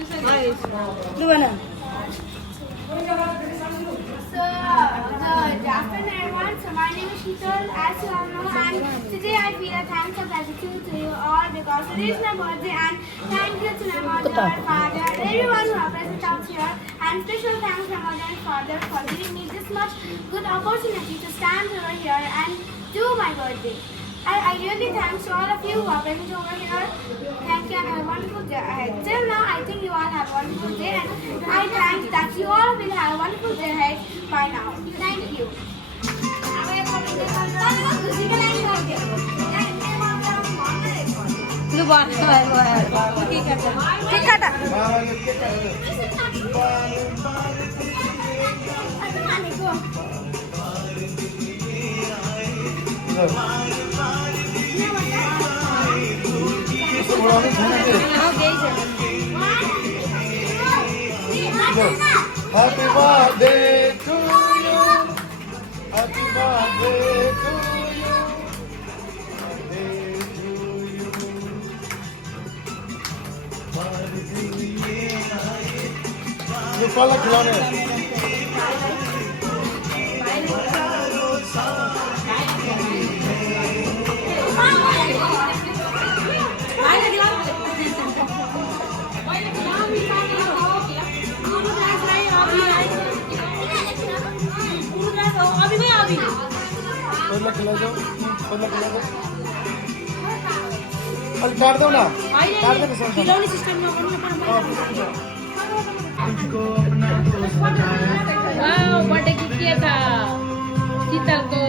Good afternoon, everyone. So my name is Sheetal, as you all know, and today I feel a thanks of gratitude to you all because it is my birthday, and thank you to my mother, father, and everyone who are present out here, and special thanks to my mother and father for giving me this much good opportunity to stand over here and do my birthday. I really thanks to all of you who are present over here. Thank you and have a wonderful day ahead. Till now, I think you all have a wonderful day, and I thank that you all will have a wonderful day ahead by now. Thank you. Happy birthday to you. Happy birthday to you. Birthday to you. ये फल खिलाने खिला दो और काट दो ना काट दो खिलौने सिस्टम में वाओ बर्थडे गिफ्ट किया था शीतल को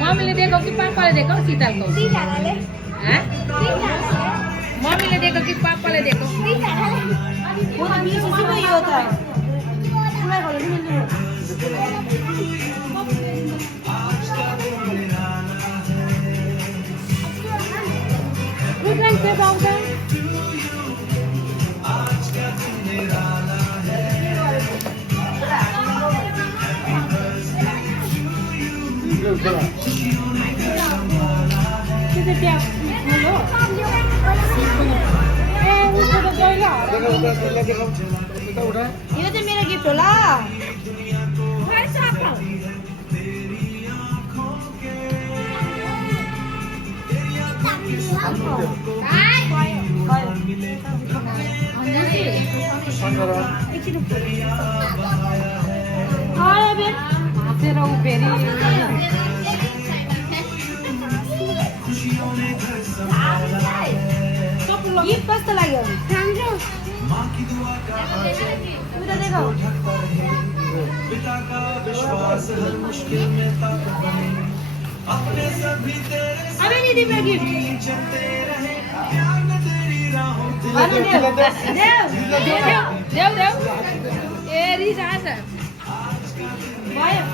मम्मी ने देखो कि पापा ने देखो शीतल को हैं मम्मी ने देखो कि पापा ने देखो वो तो नीचे से वही होता है Good night, पे बाबा किधर क्या बोलो उसको तो जाएगा ये तो मेरा गिफ्ट होला तेरा बेरी गिफ्ट कस्तो लाग्यो उता देखो अबे नहीं दी मेरा गिफ्ट देव ए रिस आछ भयो